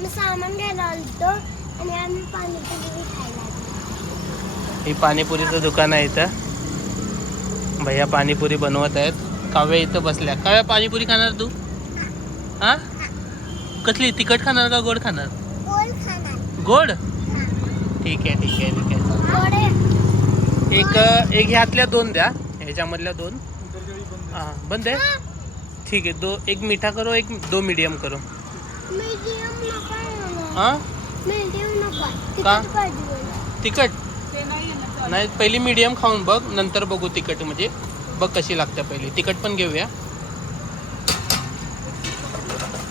मी सामान घ्यायला आलतो आणि आम्ही पाणीपुरी खायला आलो. ही पाणीपुरीचं दुकान आहे इथं. भैया पाणीपुरी बनवत आहेत. काव्या इथं बसल्या. काव्या पाणीपुरी खाणार तू? हा कसली तिखट खाणार का गोड खाणार? गोड खाणार. गोड ठीक आहे ठीक आहे ठीक आहे. गोड आहे. एक ह्यातल्या दोन द्या. ह्याच्यामधल्या दोन हां बंद आहे. ठीक आहे एक मीठा करो एक दो मीडियम करो. मीडियम नको. हां मीडियम नको. का? तिखट पाहिजे मला. तिखट नाही पहिली मीडियम खाऊन बघ नंतर बघू तिखट म्हणजे बघ कशी लागते पहिली. तिखट पण घेऊया.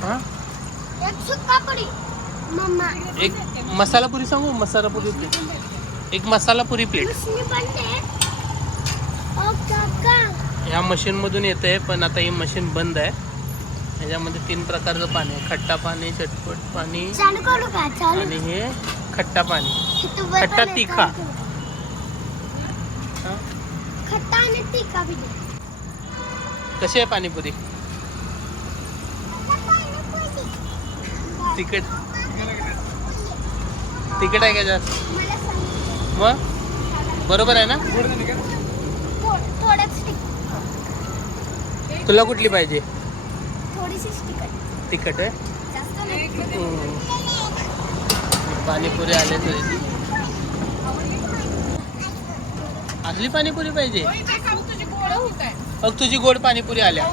हां एक सुक्का पुरी मम्मा. एक मसाला पुरी सांगू. मसाला पुरी प्लेट. एक मसाला पुरी प्लेट. मशनी बनते. ओ काका. ह्या मशीनमधून येतं आहे पण आता ही मशीन बंद आहे. ह्याच्यामध्ये 3 प्रकारचं पाणी आहे. खट्टा पाणी चटपट पाणी चालू करू का? चालू. आणि हे खट्टा पाणी. इथं खट्टा बटन आहे, तिखा. चालू करू. हां खट्टा आणि तिखा बी दे. कशी आहे पाणीपुरी? तिखट तिखट आहे का जास्त? मला सांग. मग बरोबर आहे ना? थोडंच तुला कुठली पाहिजे? थोडीशी तिखट. तिखट आहे. जास्त नाही. पाणीपुरी आले तरी असली पाणीपुरी पाहिजे. मग तुझी गोड पाणीपुरी आल्या.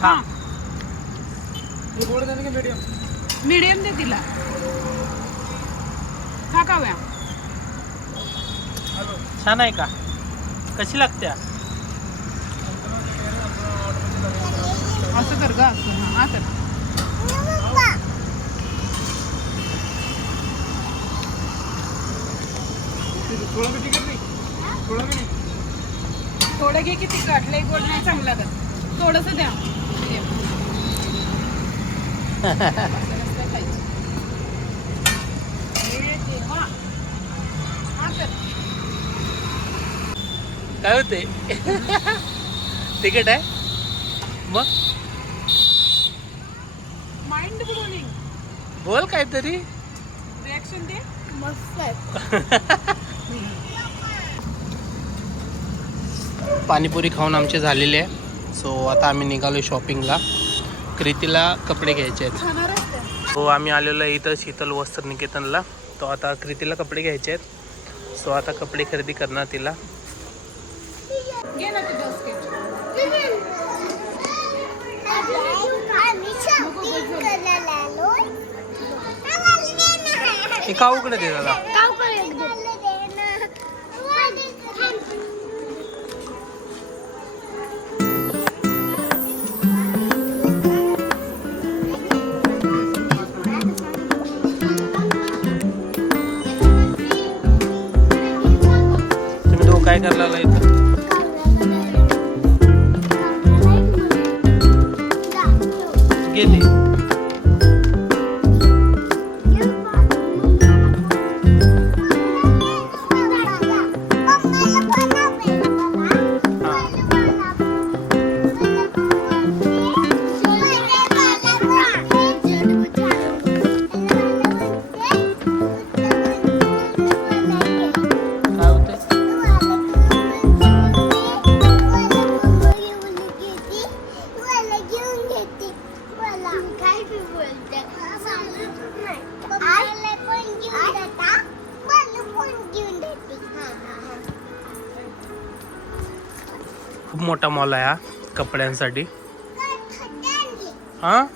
खा. मीडियम दे तिला. खा काव्या. छान आहे का? कशी लागते? असं कर ग असं. हां कर. थोडं घे की तिखट लई गोड नाही चांगलं लागत. थोडंसं द्या. काय होते? तिखट आहे मग माइंड ब्लोइंग. बोल काहीतरी. रिॲक्शन दे. मस्त आहे. पाणीपुरी खाऊन आमचे झालेले आहे. सो आता आम्ही निघालो शॉपिंगला. कृतीला कपडे घ्यायचे आहेत. हो आम्ही आलेलो आहे इथं शीतल वस्त्र निकेतनला. तो आता कृतीला कपडे घ्यायचे आहेत. सो आता कपडे खरेदी करणार तिला. घे ना ते बास्केट. आम्ही shopping करायला आलोय. हे का उघडं दे दादा. गाव कर एकदम. तुम्ही दोघं काय करायला इथं? गेले. काय होतंय? काय बी बोलते. समजतच नाही. आईला पण घेऊन देता. मला पण घेऊन देते. खूप मोठा मॉल आहे हा कपड्यांसाठी. हा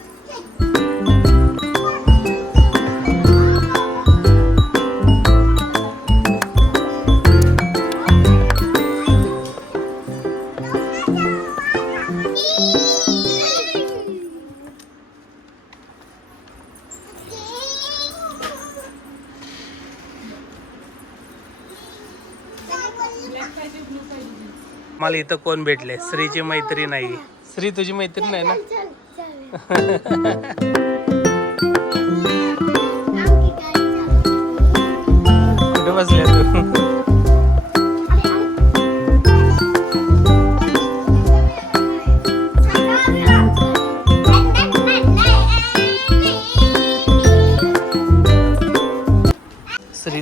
मला इथं कोण भेटले? श्रीची मैत्रीण नाही. श्री तुझी मैत्रीण आहे ना? कुठे बसले तू?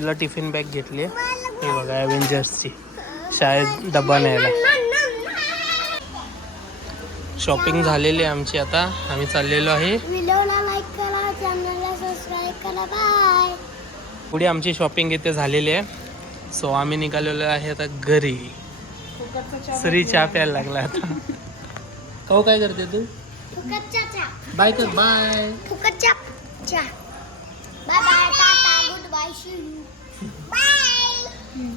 श्रीला टिफिन बॅग घेतली हे बघा ॲव्हेंजर्सची शाळेत डब्बा न्यायला. शॉपिंग झालेली आहे आमची. आता आम्ही चाललेलो आहे. व्हिडिओला लाईक करा, चॅनलला सबस्क्राईब करा. बाय. पुढे आमची शॉपिंग इथे झालेली आहे. सो आम्ही निघालेलो आहे आता घरी. श्री चहा प्यायला लागला आता. हो काय करते तू? फुकटचा चहा. बाय कर. बाय. फुकटचा चहा. Bye bye. Tata. Good bye. See you. Bye.